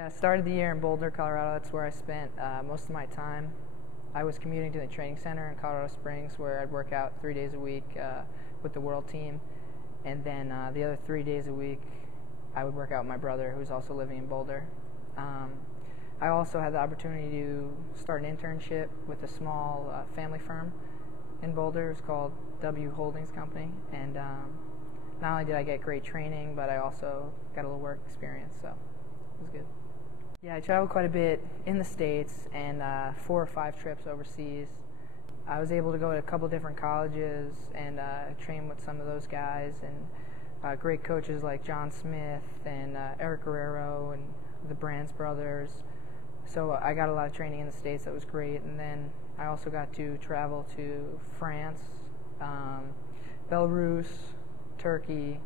I started the year in Boulder, Colorado. That's where I spent most of my time. I was commuting to the training center in Colorado Springs, where I'd work out 3 days a week with the world team, and then the other 3 days a week I would work out with my brother, who's also living in Boulder. I also had the opportunity to start an internship with a small family firm in Boulder. It's called W Holdings Company, and not only did I get great training, but I also got a little work experience, so it was good. Yeah, I traveled quite a bit in the States and 4 or 5 trips overseas. I was able to go to a couple different colleges and train with some of those guys, and great coaches like John Smith and Eric Guerrero and the Brands brothers. So I got a lot of training in the States that was great, and then I also got to travel to France, Belarus, Turkey,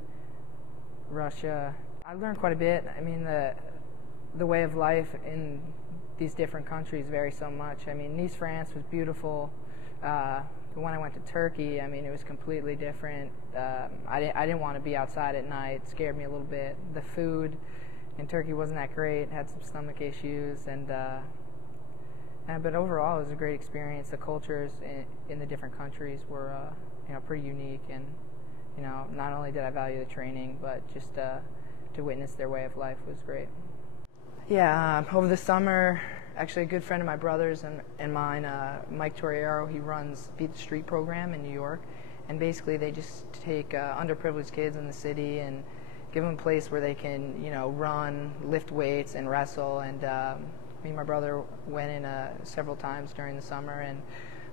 Russia. I learned quite a bit. I mean, the way of life in these different countries vary so much. I mean, Nice, France was beautiful. When I went to Turkey, I mean, it was completely different. I didn't want to be outside at night. It scared me a little bit. The food in Turkey wasn't that great. Had some stomach issues, but overall, it was a great experience. The cultures in the different countries were, pretty unique, and not only did I value the training, but just to witness their way of life was great. Yeah, over the summer, actually a good friend of my brother's and mine, Mike Torriero, he runs Beat the Street program in New York, and basically they just take underprivileged kids in the city and give them a place where they can, run, lift weights, and wrestle. And me and my brother went in several times during the summer and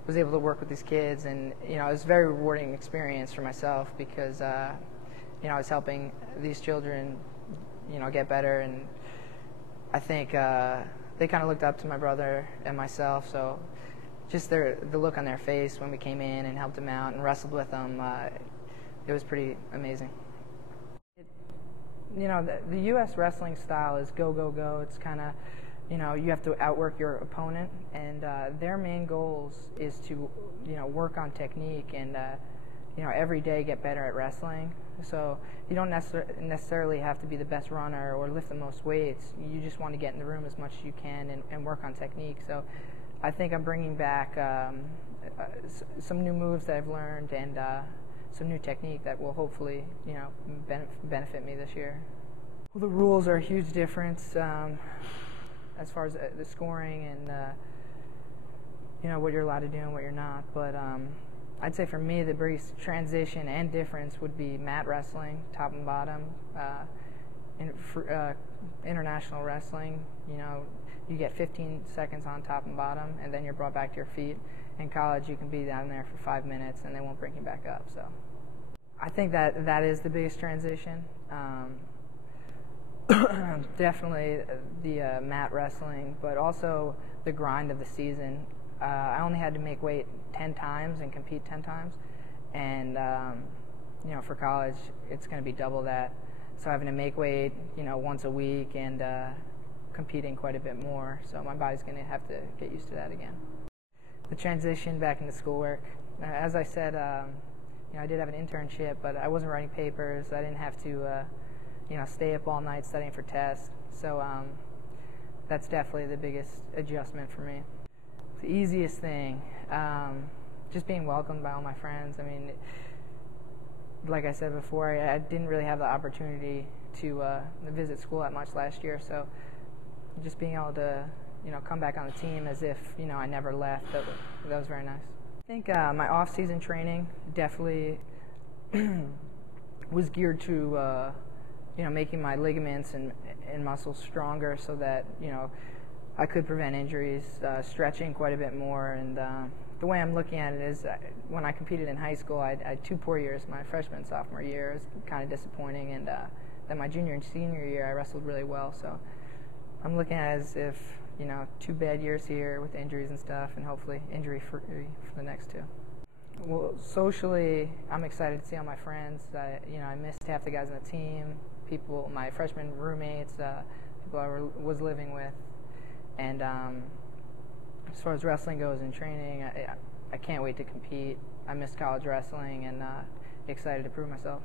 was able to work with these kids, and it was a very rewarding experience for myself because I was helping these children, get better, and I think they kind of looked up to my brother and myself, so just the look on their face when we came in and helped them out and wrestled with them, it was pretty amazing. The U.S. wrestling style is go, go, go. It's kind of, you have to outwork your opponent, and their main goals is to, work on technique and, every day get better at wrestling. So you don't necessarily have to be the best runner or lift the most weights. You just want to get in the room as much as you can and work on technique. So I think I'm bringing back some new moves that I've learned and some new technique that will hopefully, benefit me this year. Well, the rules are a huge difference as far as the scoring and, what you're allowed to do and what you're not. But I'd say for me, the biggest transition and difference would be mat wrestling, top and bottom. International wrestling, you get 15 seconds on top and bottom, and then you're brought back to your feet. In college, you can be down there for 5 minutes, and they won't bring you back up. So I think that is the biggest transition. Definitely the mat wrestling, but also the grind of the season. I only had to make weight 10 times and compete 10 times, and for college it's going to be double that. So having to make weight, once a week and competing quite a bit more. So my body's going to have to get used to that again. The transition back into schoolwork. As I said, I did have an internship, but I wasn't writing papers. I didn't have to, stay up all night studying for tests. So that's definitely the biggest adjustment for me. The easiest thing, just being welcomed by all my friends. I mean, like I said before, I didn't really have the opportunity to visit school that much last year, so just being able to, come back on the team as if, I never left, that was very nice. I think my off-season training definitely was geared to, making my ligaments and muscles stronger so that, I could prevent injuries, stretching quite a bit more, and the way I'm looking at it is when I competed in high school, I had 2 poor years. My freshman and sophomore year was kind of disappointing, and then my junior and senior year, I wrestled really well. So I'm looking at it as if, 2 bad years here with injuries and stuff, and hopefully injury-free for the next 2. Well, socially, I'm excited to see all my friends. I missed half the guys on the team, my freshman roommates, people I was living with. And as far as wrestling goes and training, I can't wait to compete. I miss college wrestling and excited to prove myself.